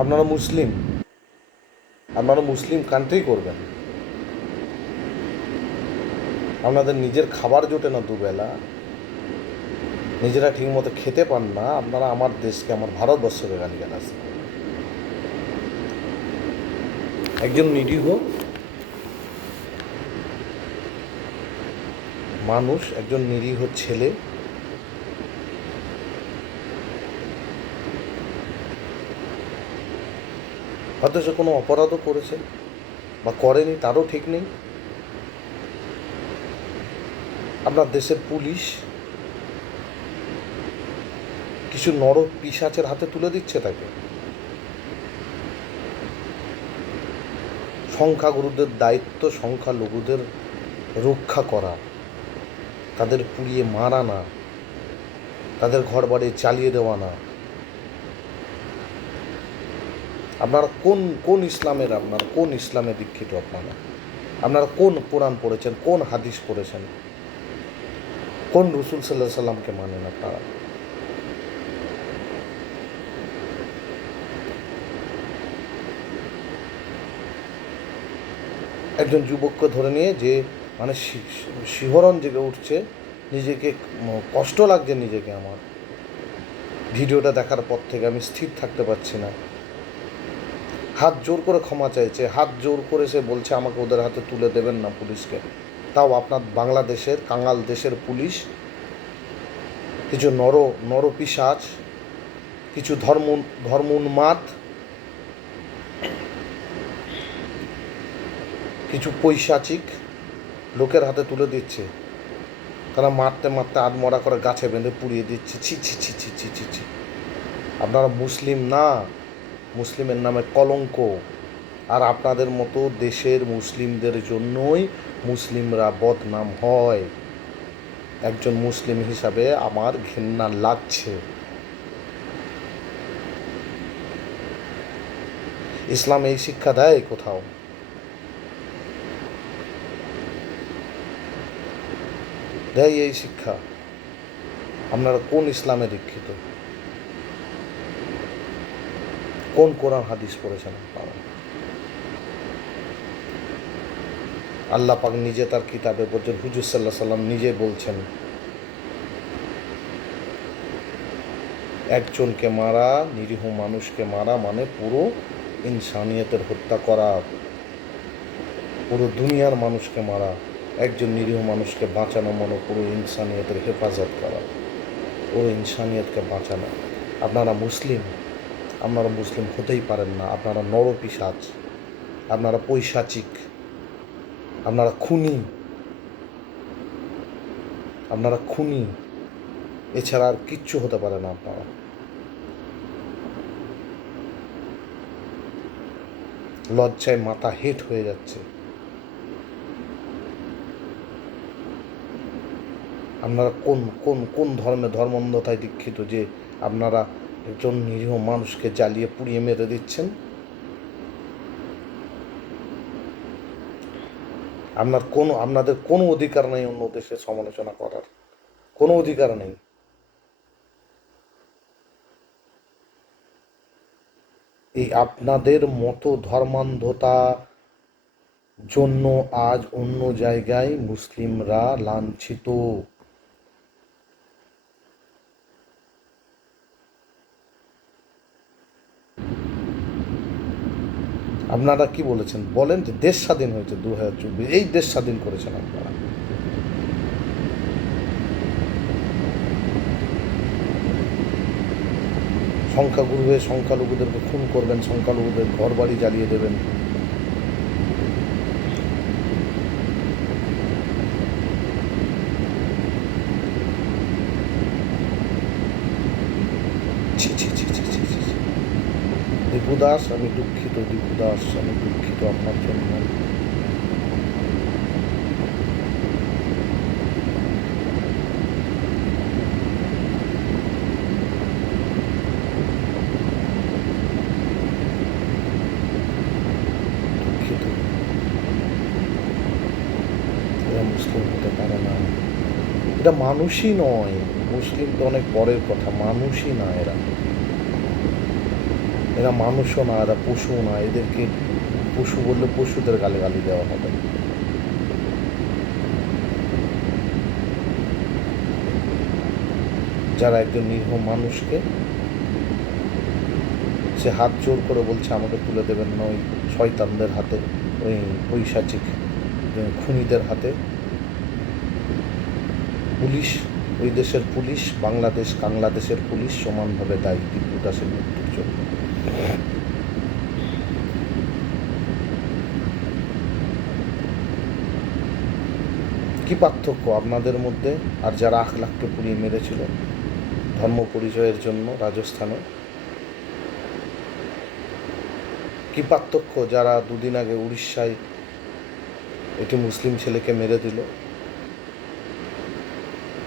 আপনারা মুসলিম আপনারা মুসলিম কান্ট্রি করবেন। আপনাদের নিজের খাবার জোটে না দুবেলা। নিজেরা ঠিকমতো খেতে পান না, আপনারা আমার দেশকে, আমার ভারতবর্ষকে গালি গালাচ্ছেন একজন নিরীহ মানুষ, একজন নিরীহ ছেলে সে কোনো অপরাধও করেছে বা করেনি, তারও ঠিক নেই। আপনার দেশের পুলিশ কিছু নর পিসাচের হাতে তুলে দিচ্ছে তাকে। সংখ্যাগুরুদের দায়িত্ব, সংখ্যালঘুদের রক্ষা করা, তাদের পুড়িয়ে মারা না তাদের ঘর বাড়ি চালিয়ে দেওয়া না আপনারা কোন কোন ইসলামের আপনার, কোন ইসলামে দীক্ষিত আপনারা? আপনারা কোন কোরআন পড়েছেন, কোন হাদিস পড়েছেন? কোন রসুল সাল্লাহ সাল্লামকে মানেন আপনারা? একজন যুবককে ধরে নিয়ে যে মানে শিহরণ জেগে উঠছে, নিজেকে কষ্ট লাগছে নিজেকে আমার। ভিডিওটা দেখার পর থেকে আমি স্থির থাকতে পারছি না। হাত জোর করে ক্ষমা চাইছে, হাত জোর করে সে বলছে, আমাকে ওদের হাতে তুলে দেবেন না পুলিশকে। তাও আপনার বাংলাদেশের, কাঙাল দেশের পুলিশ, কিছু নর নরপিসাজ কিছু ধর্ম ধর্ম উন্মাদ, কিছু পৈশাচিক লোকের হাতে তুলে দিচ্ছে। তারা মারতে মারতে আধমরা করে গাছে বেঁধে পুড়িয়ে দিচ্ছে। ছি ছি ছি ছি ছি ছি ছি। আপনারা মুসলিম না। মুসলিমের নামে কলঙ্ক। আর আপনাদের মতো দেশের মুসলিমদের জন্যই মুসলিমরা বদনাম হয়। একজন মুসলিম হিসাবে আমার ঘেন্না লাগছে। ইসলাম এই শিক্ষা দেয় কোথাও? দেয় এই শিক্ষা। আপনারা কোন ইসলামে দীক্ষিত? কোন কোরআন হাদিস পড়েছেন? আপনারা আল্লাহ পাক নিজে তার কিতাবে বলছেন, হুজুর সাল্লাহ সাল্লাম নিজে বলছেন, একজনকে মারা, নিরীহ মানুষকে মারা মানে পুরো ইনসানিয়তের হত্যা করা, পুরো দুনিয়ার মানুষকে মারা, একজন নিরীহ মানুষকে বাঁচানো মানে পুরো ইনসানিয়তের হেফাজত করা, পুরো ইনসানিয়তকে বাঁচানো। আপনারা মুসলিম? আপনারা মুসলিম হতেই পারেন না। আপনারা নরপিসাচ আপনারা পৈশাচিক, আপনারা খুনি আপনারা খুনি, এছাড়া আর কিচ্ছু হতে পারে না আপনারা। লজ্জায় মাথা হেট হয়ে যাচ্ছে। আপনারা কোন কোন কোন ধর্মে ধর্মান্ধতায় দীক্ষিত যে আপনারা একজন নিরীহ মানুষকে জ্বালিয়ে পুড়িয়ে মেরে দিচ্ছেন। আপনার কোনো, আপনাদের কোনো অধিকার নেই অন্য দেশের সমালোচনা করার। কোনো অধিকার নেই। এই আপনাদের মতো ধর্মান্ধতা জন্য আজ অন্য জায়গায় মুসলিমরা লাঞ্ছিত। আপনারা কি বলেছেন? বলেন যে দেশ স্বাধীন হয়েছে দু হাজার চব্বিশ। এই দেশ স্বাধীন করেছেন আপনারা। সংখ্যাগুরু হয়ে সংখ্যালঘুদেরকে খুন করবেন, সংখ্যালঘুদের ঘর বাড়ি জ্বালিয়ে দেবেন ছি ছি ছি ছি ছি ছি ছি। দীপু দাস, আমি দুঃখিত, দীপু দাস, আমি দুঃখিত আপনার জন্য। মুসলিম হতে পারে না। এটা মানুষই নয়। মুসলিম তো অনেক পরের কথা। মানুষই না এরা। এরা মানুষও না, এরা পশু না, এদেরকে পশু বললে পশুদের গালি গালি দেওয়া হবে। যারা একজন নিরীহ মানুষকে সে হাত জোর করে বলছে, আমাকে তুলে দেবেন না ওই শয়তানদের হাতে, ওই পৈশাচিক খুনিদের হাতে। পুলিশ, ওই দেশের পুলিশ, বাংলাদেশ বাংলাদেশের পুলিশ সমানভাবে দায়ী টিপু দাসের মৃত্যুর জন্য কি পার্থক্য আপনাদের মধ্যে আর যারা আখ লাখকে পুড়িয়ে মেরেছিল ধর্ম পরিচয়ের জন্য রাজস্থানে? কি পার্থক্য যারা দুদিন আগে উড়িষ্যায় একটি মুসলিম ছেলেকে মেরে দিল?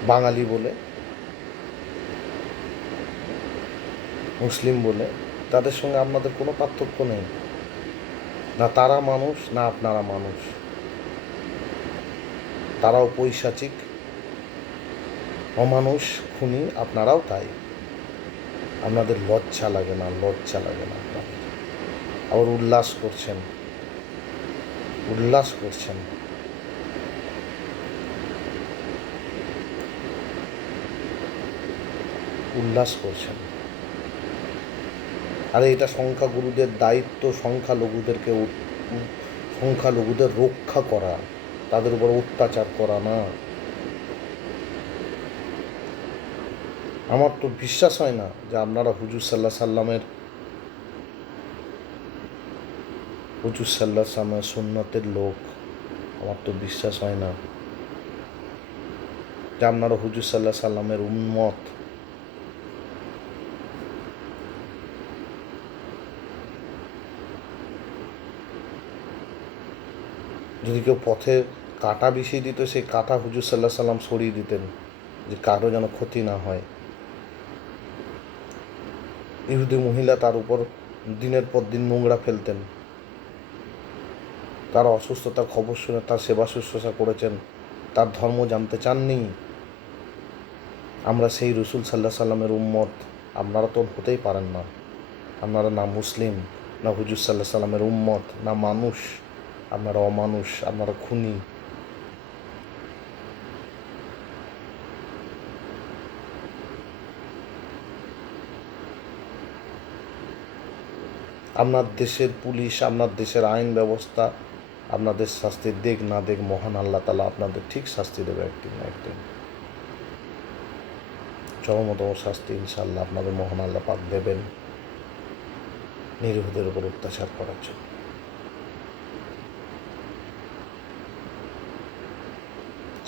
বাঙালি বলে? মুসলিম বলে? তাদের সঙ্গে আপনাদের কোনো পার্থক্য নেই। না তারা মানুষ, না আপনারা মানুষ। তারাও পৈশাচিক, অমানুষ, খুনি, আপনারাও তাই। আপনাদের লজ্জা লাগে না, লজ্জা লাগে না আপনাদের। আবার উল্লাস করছেন। উল্লাস করছেন। উল্লাস করছেন। আরে এটা সংখ্যাগুরুদের দায়িত্ব, সংখ্যালঘুদেরকে সংখ্যালঘুদের রক্ষা করা, তাদের উপর অত্যাচার করা না। আমার তো বিশ্বাস হয় না যে আপনারা হুজুর সাল্লাহ সাল্লামের, হুজুর সাল্লাহ সাল্লামের সুন্নতের লোক। আমার তো বিশ্বাস হয় না যে আপনারা হুজুর সাল্লাহ সাল্লামের উন্মত যদি কেউ পথে কাটা বিষিয়ে দিত, সেই কাটা হুজুর সাল্লাহ সাল্লাম সরিয়ে দিতেন যে কারও যেন ক্ষতি না হয়। ইহুদি মহিলা তার উপর দিনের পর দিন নোংরা ফেলতেন। তার অসুস্থতার খবর শুনে তার সেবা শুশ্রূষা করেছেন। তার ধর্ম জানতে চাননি। আমরা সেই রসুল সাল্লাহ সাল্লামের উম্মত। আপনারা তো হতেই পারেন না। আপনারা না মুসলিম, না হুজুর সাল্লাহ সাল্লামের উম্মত, না মানুষ। আপনারা অমানুষ, আপনারা খুনি। আপনার দেশের পুলিশ, আপনার দেশের আইন ব্যবস্থা আপনাদের শাস্তি দেখ না দেখ, মহান আল্লাহ তালা আপনাদের ঠিক শাস্তি দেবে একদিন না একদিন। চরমতম শাস্তি ইনশাল্লাহ আপনাদের মহান আল্লাহ পাক দেবেন, নিরীহদের উপর অত্যাচার করার জন্য।